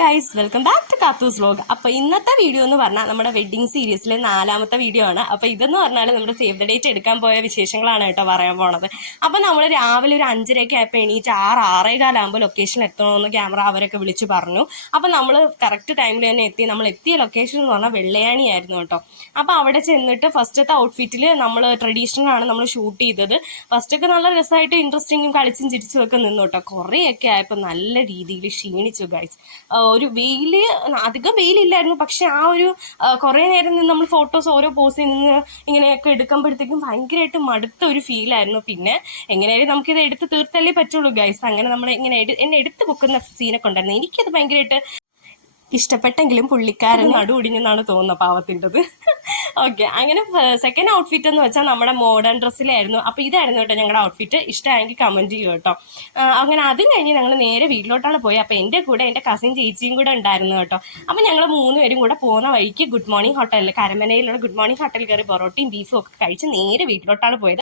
Guys, welcome back to കാത്തൂസ് vlog. അപ്പൊ ഇന്നത്തെ വീഡിയോ എന്ന് പറഞ്ഞാൽ നമ്മുടെ വെഡിങ് സീരീസിലെ 4ാമത്തെ വീഡിയോ ആണ്. അപ്പൊ ഇതെന്ന് പറഞ്ഞാൽ നമ്മുടെ സേവ് ദ ഡേറ്റ് എടുക്കാൻ പോയ വിശേഷങ്ങളാണ് കേട്ടോ പറയാൻ പോണത്. അപ്പൊ നമ്മൾ രാവിലെ ഒരു 5:30 ആയപ്പോൾ എണീറ്റ് 6-6:15 ആകുമ്പോൾ ലൊക്കേഷൻ എത്തണമെന്ന് ക്യാമറ അവരൊക്കെ വിളിച്ചു പറഞ്ഞു. അപ്പൊ നമ്മൾ കറക്റ്റ് ടൈമിൽ തന്നെ എത്തി. നമ്മൾ എത്തിയ ലൊക്കേഷൻ എന്ന് പറഞ്ഞാൽ വെള്ളയാണി ആയിരുന്നു കേട്ടോ. അപ്പൊ അവിടെ ചെന്നിട്ട് ഫസ്റ്റത്തെ ഔട്ട്ഫിറ്റിൽ നമ്മൾ ട്രഡീഷണൽ ആണ് നമ്മൾ ഷൂട്ട് ചെയ്തത്. ഫസ്റ്റൊക്കെ നല്ല രസമായിട്ട് ഇൻട്രസ്റ്റിങ്ങും കളിച്ചും ചിരിച്ചും ഒക്കെ നിന്നു കേട്ടോ. കുറേയൊക്കെ ആയപ്പോൾ നല്ല രീതിയിൽ ക്ഷീണിച്ചു ഗൈസ്. ഒരു അധികം വെയിലില്ലായിരുന്നു, പക്ഷെ ആ ഒരു കുറെ നേരം നിന്ന് നമ്മൾ ഫോട്ടോസ് ഓരോ പോസിൽ നിന്ന് ഇങ്ങനെയൊക്കെ എടുക്കുമ്പോഴത്തേക്കും ഭയങ്കരമായിട്ട് മടുത്ത ഒരു ഫീലായിരുന്നു. പിന്നെ എങ്ങനെയായാലും നമുക്കിത് എടുത്ത് തീർത്തല്ലേ പറ്റുള്ളൂ ഗൈസ്. അങ്ങനെ നമ്മൾ ഇങ്ങനെ എന്നെ എടുത്ത് പൊക്കുന്ന സീനൊക്കെ ഉണ്ടായിരുന്നു. എനിക്കത് ഭയങ്കരമായിട്ട് ഇഷ്ടപ്പെട്ടെങ്കിലും പുള്ളിക്കാരൻ നടുവൊടിഞ്ഞെന്നാണ് തോന്നുന്നത് പാവത്തിൻ്റെത്. ഓക്കെ, അങ്ങനെ സെക്കൻഡ് ഔട്ട്ഫിറ്റ് എന്ന് വെച്ചാൽ നമ്മുടെ മോഡേൺ ഡ്രസ്സിലായിരുന്നു. അപ്പോൾ ഇതായിരുന്നു കേട്ടോ ഞങ്ങളുടെ ഔട്ട്ഫിറ്റ്. ഇഷ്ടമായെങ്കിൽ കമൻറ്റ് ചെയ്യും കേട്ടോ. അങ്ങനെ അതും കഴിഞ്ഞ് ഞങ്ങൾ നേരെ വീട്ടിലോട്ടാണ് പോയത്. അപ്പോൾ എൻ്റെ കൂടെ എൻ്റെ കസിൻ ചേച്ചിയും കൂടെ ഉണ്ടായിരുന്നു കേട്ടോ. അപ്പോൾ ഞങ്ങൾ 3 പേരും കൂടെ പോകുന്ന വഴിക്ക് ഗുഡ് മോർണിംഗ് ഹോട്ടലിൽ, കരമനയിലുള്ള ഗുഡ് മോർണിംഗ് ഹോട്ടലിൽ കയറി പൊറോട്ടയും ബീഫും ഒക്കെ കഴിച്ച് നേരെ വീട്ടിലോട്ടാണ് പോയത്.